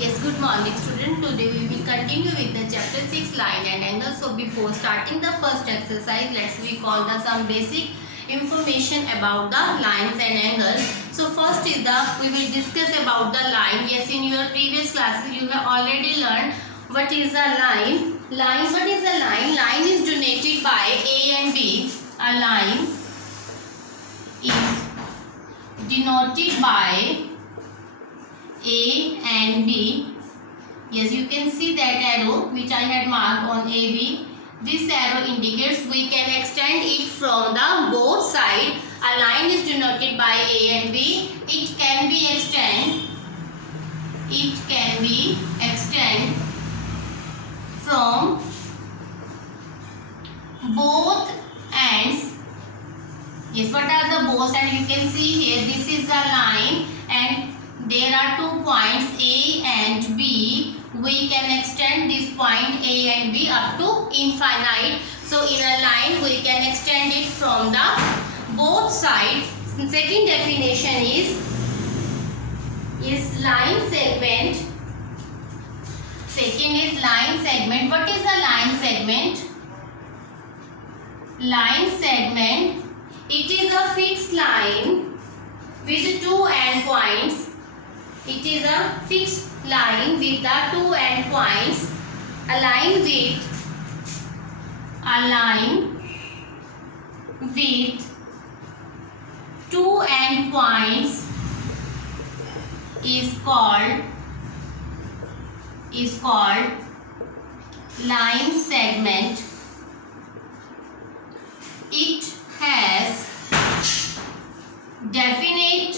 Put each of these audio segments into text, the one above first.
Yes, good morning student. Today we will continue with the chapter 6 line and angle. So before starting the first exercise, let's recall some basic information about the lines and angles. So first is we will discuss about the line. Yes, in your previous classes you have already learned what is a line. What is a line? Line is denoted by A and B. A line is denoted by A and B. Yes, you can see that arrow which I had marked on AB. This arrow indicates we can extend it from the both side. A line is denoted by A and B. It can be extend from both ends. Yes, what are the both ends? You can see here this is a line and there are 2 points A and B. We can extend this point A and B up to infinite. So in a line we can extend it from the both sides. Second definition is line segment. Second is line segment. What is a line segment? Line segment, it is a fixed line with 2 endpoints. It is a fixed line with the 2 endpoints. A line with 2 endpoints is called line segment. It has definite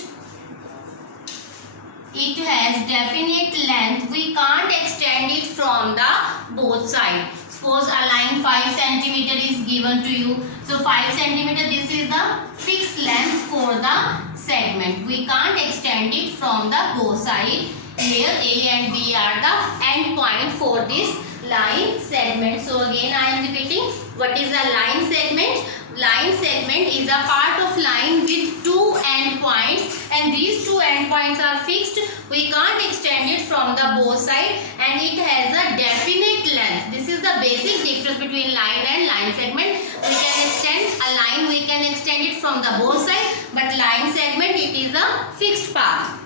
length. We can't extend it from the both sides. Suppose a line 5 cm is given to you. So 5 cm, this is the fixed length for the segment. We can't extend it from the both sides. Here A and B are the end point for this line segment. So again I am repeating, what is a line segment? Line segment is a part of line with 2 endpoints and these 2 endpoints are fixed. We can't extend it from the both sides and it has a definite length. This is the basic difference between line and line segment. We can extend a line, we can extend it from the both sides, but line segment, it is a fixed path.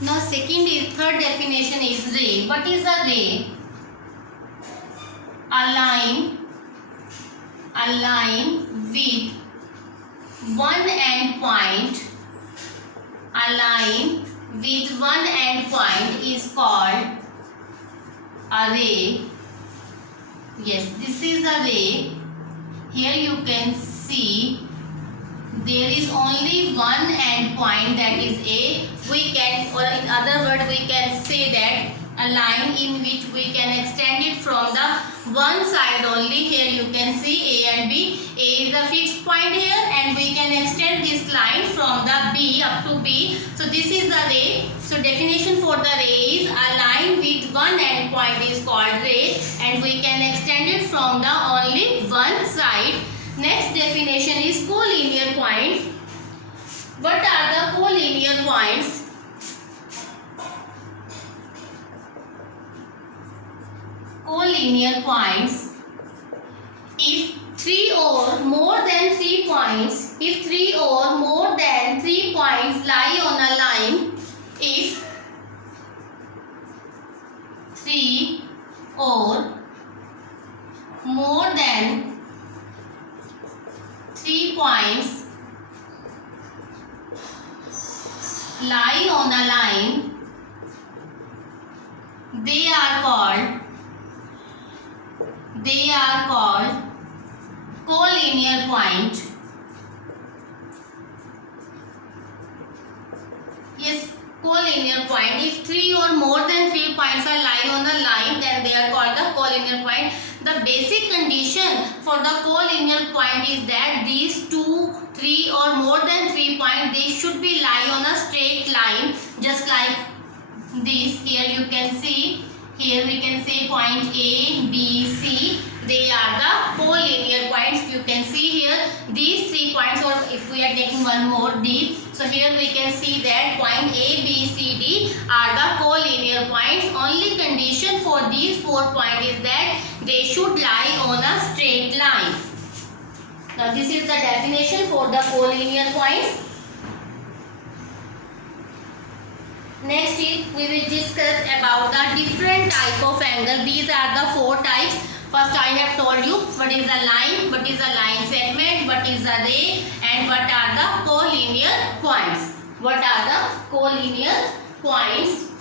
Now third definition is ray. What is a ray? A line with 1 end point. A line with 1 end point is called a ray. Yes, this is a ray. Here you can see there is only 1 end point, that is A. We can, or in other words, we can say that a line in which we can extend it from the one side only. Here you can see A and B. A is a fixed point here and we can extend this line from the B up to B. So this is a ray. So definition for the ray is a line with 1 end point is called ray and we can extend it from the only one side. Next definition is collinear point. What are the collinear points? Collinear points. If 3 or more than 3 points, if 3 or more than 3 points lie on a line, if 3 or more than 3 points lie on a line, they are called collinear point. Yes, collinear point. If 3 or more than 3 points are lie on a line, then they are called the collinear point. The basic condition for the collinear point is that these 2, 3 or more than 3 points, they should be lie on a straight line, just like this. Here you can see, here we can say point A, B, C. they are the collinear points. You can see here these 3 points, or if we are taking one more D, so here we can see that point A, B, C, D are the collinear points. Only condition for these 4 points is that they should lie on a straight line. Now this is the definition for the collinear points. Next is we will discuss about the different type of angle. These are the 4 types. First I have told you what is a line, what is a line segment, what is a ray, and what are the collinear points. What are the collinear points?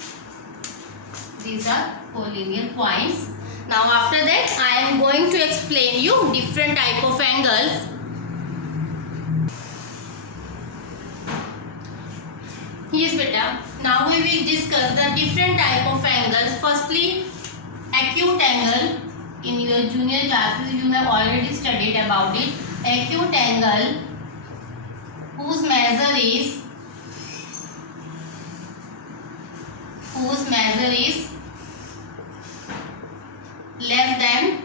These are collinear points. Now after that I am going to explain you different type of angles. Yes beta. Now we will discuss the different type of angles. Firstly, acute angle. In your junior classes you have already studied about it. Acute angle whose measure is less than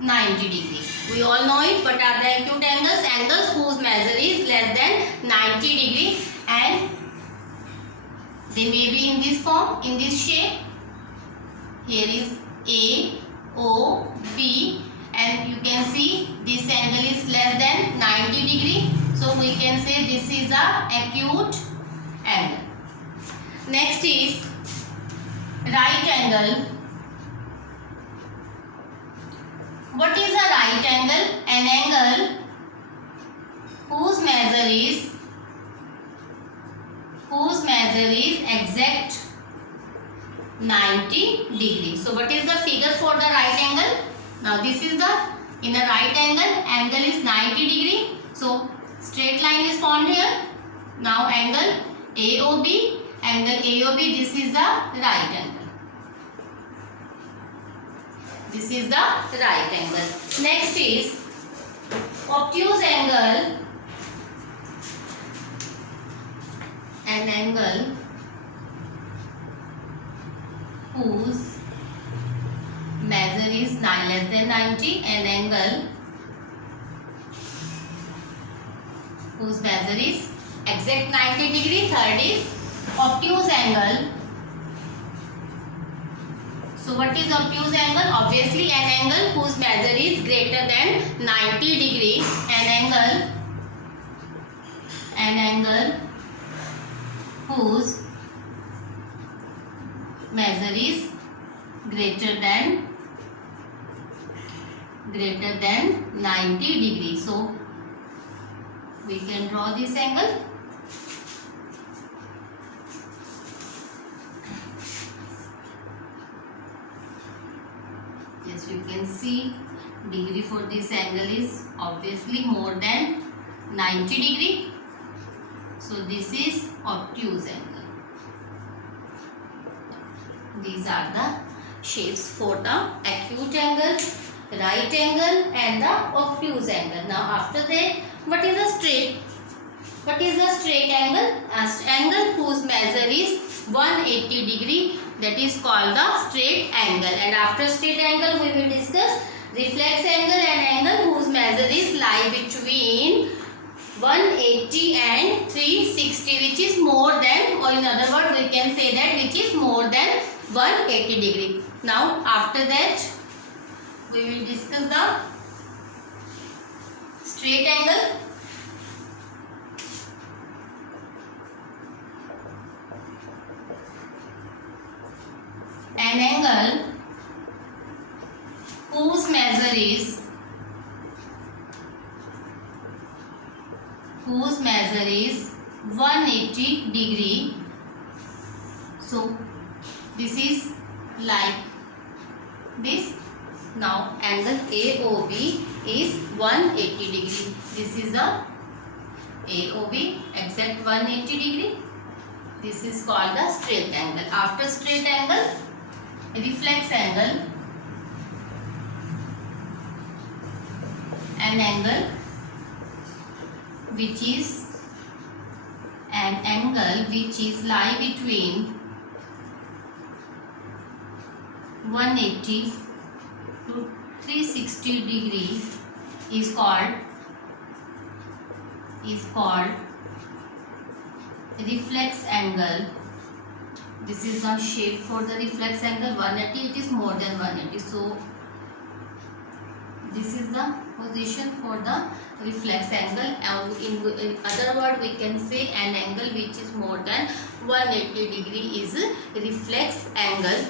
90 degrees. We all know it. What are the acute angles? Angles whose measure is less than 90 degrees, and they may be in this form, in this shape. Here is A, O, B, and you can see this angle is less than 90 degree. So we can say this is a acute angle. Next is right angle. What is a right angle? An angle whose measure is exact 90 degrees. So what is the figure for the right angle? Now this is in a right angle is 90 degree. So straight line is formed here. Now angle AOB, this is the right angle. This is the right angle. Next is obtuse angle. An angle whose measure is less than 90. An angle whose measure is exact 90 degree. Third is obtuse angle. So what is obtuse angle? Obviously an angle whose measure is greater than 90 degree. An angle whose measure is greater than 90 degree. So we can draw this angle. Yes, you can see degree for this angle is obviously more than 90 degree. So this is obtuse angle. These are the shapes for the acute angle, right angle, and the obtuse angle. Now after that, what is a straight? What is a straight angle? An angle whose measure is 180 degree. That is called the straight angle. And after straight angle, we will discuss reflex angle and angle whose measure is lie between 180 and 360, which is more than, or in other words, we can say that which is more than 180 degree. Now after that, we will discuss the straight angle. An angle whose measure is 180 degree. So this is like this. Now angle AOB is 180 degree. This is a AOB exact 180 degree. This is called the straight angle. After straight angle, reflex angle. An angle which is lie between 180 to 360 degree is called reflex angle. This is the shape for the reflex angle. 180, it is more than 180. So this is the position for the reflex angle. In other word, we can say an angle which is more than 180 degree is reflex angle.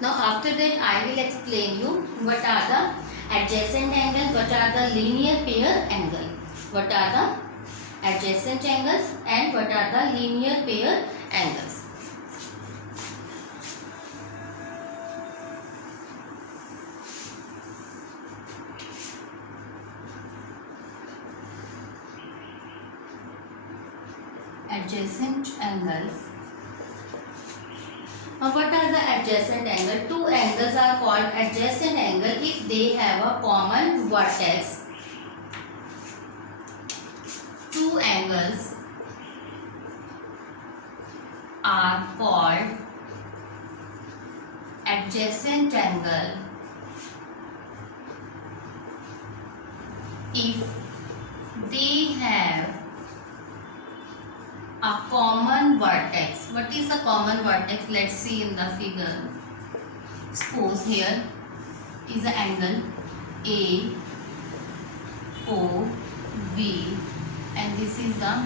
Now after that I will explain you what are the adjacent angle, what are the linear pair angle, what are the adjacent angles and what are the linear pair angles. Adjacent angles. Now what are the adjacent angles? Two angles are called adjacent angle if they have a common vertex. Two angles are called adjacent angle if they have a common vertex. What is the common vertex? Let's see in the figure. Suppose here is the angle A, O, B and this is the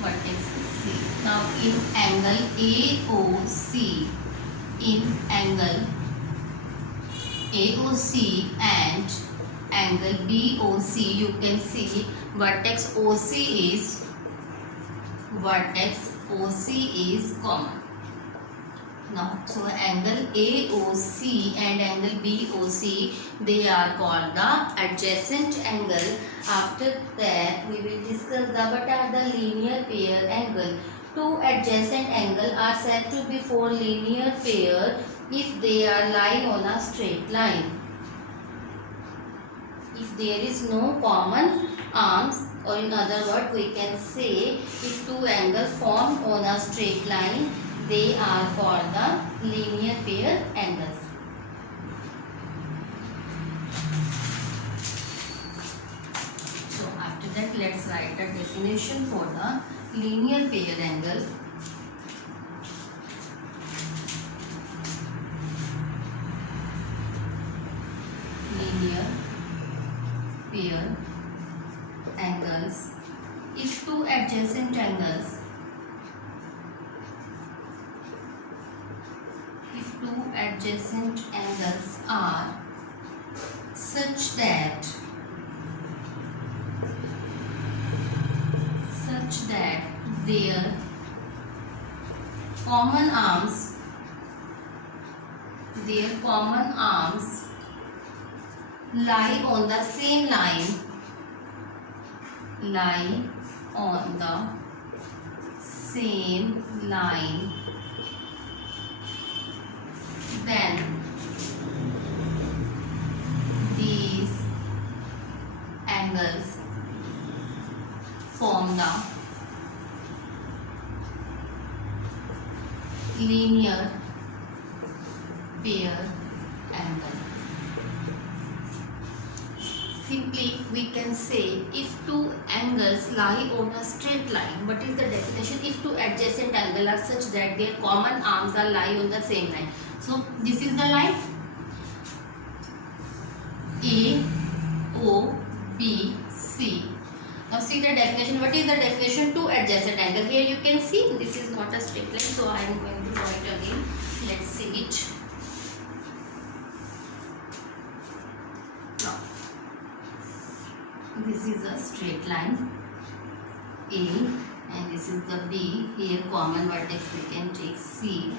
vertex C. Now in angle AOC, in angle AOC and angle BOC, you can see vertex OC is common. Now so angle AOC and angle BOC, they are called the adjacent angle. After that we will discuss the what are the linear pair angle. Two adjacent angles are said to be four linear pair if they are lying on a straight line. If there is no common arms, or in other words we can say if two angles form on a straight line, they are called the linear pair angles. So after that let's write the definition for the linear pair angle. Linear pair angles if two adjacent angles are such that their common arms lie on the same line, then these angles form the linear pair angle. Simply we can say if two angles lie on a straight line, what is the definition? If two adjacent angles are such that their common arms are lie on the same line. So this is the line A, O, B, C. Now see the definition. What is the definition? Two adjacent angle. Here you can see this is not a straight line, so I am going to draw it again. Let's see it. Now this is a straight line A and this is the B. Here common vertex we can take C.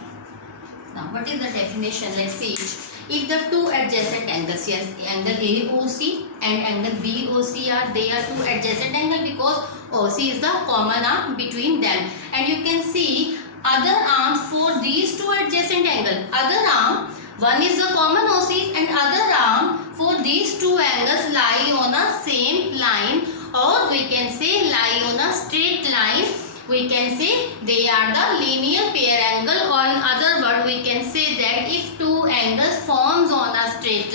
Now what is the definition? Let's see it. If the two adjacent angles, yes, angle AOC and angle BOC are, they are two adjacent angles because OC is the common arm between them. And you can see other arms for these two adjacent angles. Other arm, one is the common OC and other arm for these two angles lie on a same line, or we can say lie on a straight line. We can say they are the linear pair angle, or in other word we can say that if two angles forms on a straight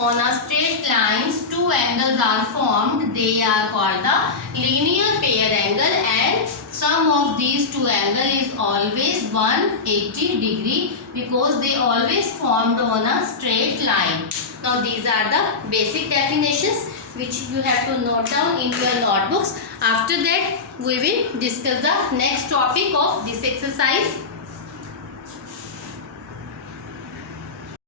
on a straight lines two angles are formed, they are called the linear pair angle, and sum of these two angles is always 180 degree because they always formed on a straight line. Now these are the basic definitions which you have to note down in your notebooks. After that we will discuss the next topic of this exercise.